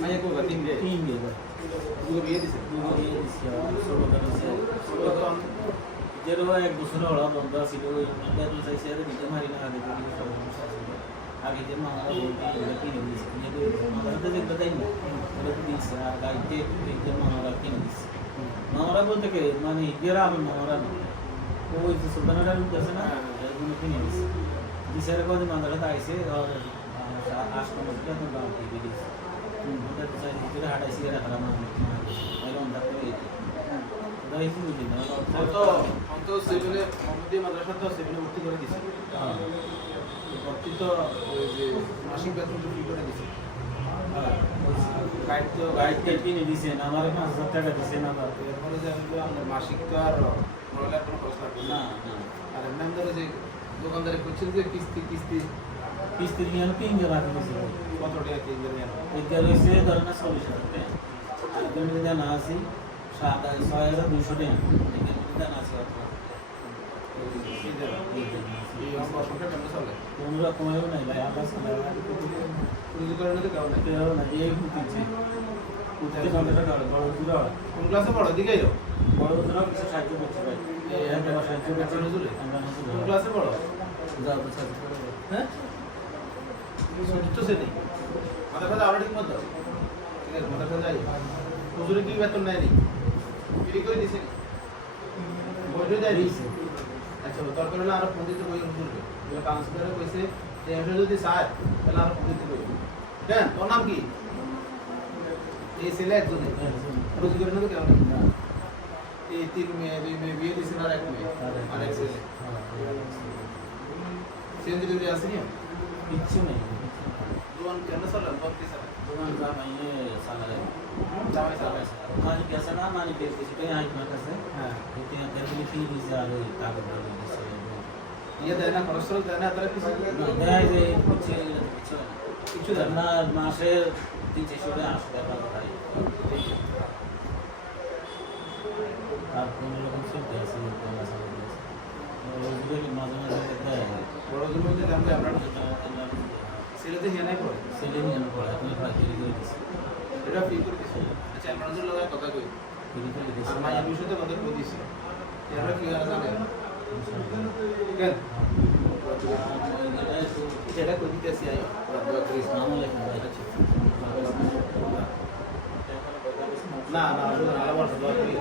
মাইয়া কো তিন গে দুটো বিয়ে দিছে যেরো এক বছর হল বন্ধ ছিল ওই বেতন চাইছে আর নিজে মারি না আগে থেকে সমস্যা ছিল আগে যে মামারা বলতে কিনে দিয়েছে মামারা তো যেটা দেয় না ওরা তো দিয়েছে আর গাড়িতে মামারা কিনে দিচ্ছে মামারা বলতে কে মানে গ্রামের মামারা না ওই যে সুলতানারা আছে না এগুলো কিনে দিচ্ছে দিশারে কত মামারা আইসে আসতো মধ্যে এখন দাম দিয়ে দিচ্ছে ওটা তো চাই ভিতরে হাঁটাইছি এরা খারাপ মানুষ এরকম ডাক্তার দাইছি বুঝি না অন্ত সিভিলে মোহাম্মদী মাদ্রাসা তো সিভিলে ভর্তি করে দিছে ভর্তি তো ওই যে মাসিক বেতন তো ফ্রি করে দিছে গাইড কিনে দিছেন আমার 5,000 টাকা দিছেন আবার এরপরে যে আমরা মাসিক তো আর পড়ালেখার কোনো খরচ লাগবে না আর এমনি ধরে যে দোকানদারে করছেন যে কিস্তি কিস্তি নিয়ে 3 রাখা দিয়েছে কত টাকা 3 জন এটা রয়েছে ধরেন 40,000 টাকা আর তুমি জানা আছে 6,200 টাকা এখানে জানা আছে তোমরা কমেও নাই ভাই আবার কেউ না এই কুতিছে কুতিতে কতটা ডলার বড় দূরা কোন ক্লাসে পড়ো দিকে যাও বড় দূরা কিছু সাহায্য করছে ভাই এই একটা সাহায্য করছে নজরে কোন ক্লাসে পড়ো যাও তো সাহায্য করো হ্যাঁ চতুর্থ শ্রেণী মাথা কথা আরো ঠিক মতো ঠিক আছে মাথা কথা যাই হুজুরে কি বেতন নেয়নি ফ্রি করে দিছে বইটা দেয় দিছে আচ্ছা দরকার হলে আরো পন্ডিত বই হুজুরকে যে কাউন্সিলরে কইছে যে এটা যদি চায় তাহলে আরো পন্ডিত বই দেন তোর নাম কি এই ছেলে একজন রোজি করে না কেমন না এই 3 মেয়ে 2 মেয়ে বিয়ে দিছে আর এক মেয়ে আর এক ছেলে সেন্দ্রি যদি আসেনি কিচ্ছু নেই দোকান কেন চলে ভক্তি চলে দোকান জামাইয়ে সালারে জামাই চলে মালিক আছে না মালিকের কিছুটাই আইমার কাছে হ্যাঁ এতে ফ্যামিলি ফি দিছে আর ওই টাকা দিছে ইয়ে দেয় না খরচ দেয় না তারা কিছু দেয় যে কিছু দেয় না মাসে 300 টাকা 8 টাকা পাই আর কোন রকম চলতে আছে রোজগারি মাঝে মাঝে দেয় বড় দুটো যে দাম আমরা ছেলেতে হিয়া নাই পড়ে ছেলে নিয়ে পড়ে আপনি ফাঁকি করে দিচ্ছে এটা ফি করে দিছে আচ্ছা আমরা যে লাগায় কথা কই ফ্রি করে দিচ্ছে আর মায়ের বিষয়তে কথা কই দিছে এরা কি আর জানে কেন এটা কই দিতেছি আই দোয়া করি আসসালামু আলাইকুম ভাই না না আল্লাহ দোয়া করি